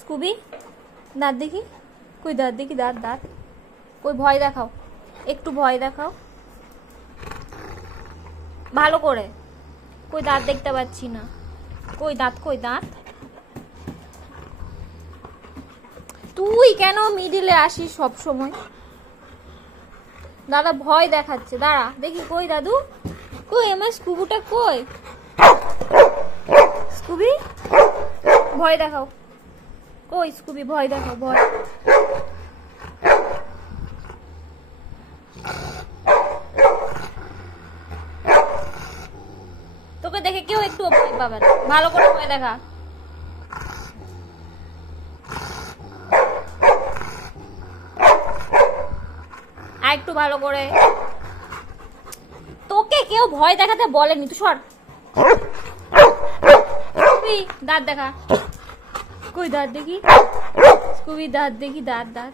Scooby দাঁত দেখি, কই দাঁত দেখি, দাঁত দাঁত কই, ভয় দেখাও, একটু ভয় দেখাও ভালো করে। কই দাঁত দেখতে পাচ্ছি না, কই দাঁত, কই দাঁত। তুই কেন মিডিলে আসিস সব সময়? দাদা ভয় দেখাচ্ছে, দাঁড়া দেখি কই দাদু, কই আমার স্কুবুটা কই, স্কুবি ভয় দেখাও, কই স্কুবি ভয় দেখাও, ভয়। তোকে দেখে কেউ একটু ভয় পাবে না, ভালো করে ভয় দেখা। আর একটু ভালো করে। তোকে কেউ ভয় দেখাতে বলেনি, তুই সর। দাঁত দেখা, কই দাঁত দেখি, স্কুবি দাঁত দেখি, দাঁত দাঁত।